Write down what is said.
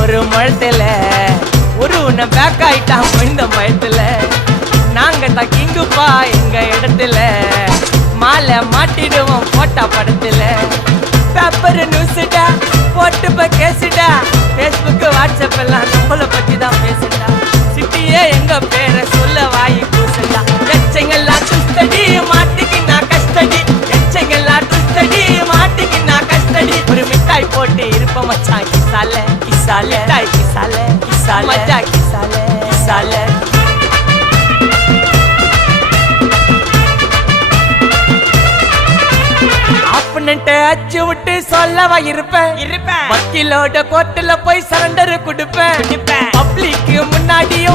ஒரு மழத்துல ஒரு உன்னை பேக் ஆயிட்டான் இந்த மயத்துல நாங்க தான் கிங்குப்பா எங்க இடத்துல மாலை மாட்டிடுவோம் போட்டா படத்துல பேப்பர் நியூஸ்டா போட்டு கேசுடா Facebook வாட்ஸ்அப் எல்லாம் நம்மள பத்தி தான் பேசுடா சிட்டியே எங்க பேரை சொல்ல வாய் பூசுடா எச்சங்கெல்லாம் துஸ்தடி மாட்டிக்கு நான் கஸ்டடி எச்சங்கெல்லாம் துஸ்தடி மாட்டிக்கு நான் கஸ்டடி ஒரு மிட்டாய் போட்டு இருப்ப மச்சான் கிசால கிசால மிட்டாய் கிசால கிசால மச்சா கிசால கிசால அச்சு விட்டு சொல்லவா இருப்பேன் வக்கீலோட கோர்ட்டுல போய் சரண்டர் கொடுப்பேன் பப்ளிக்கு முன்னாடியும்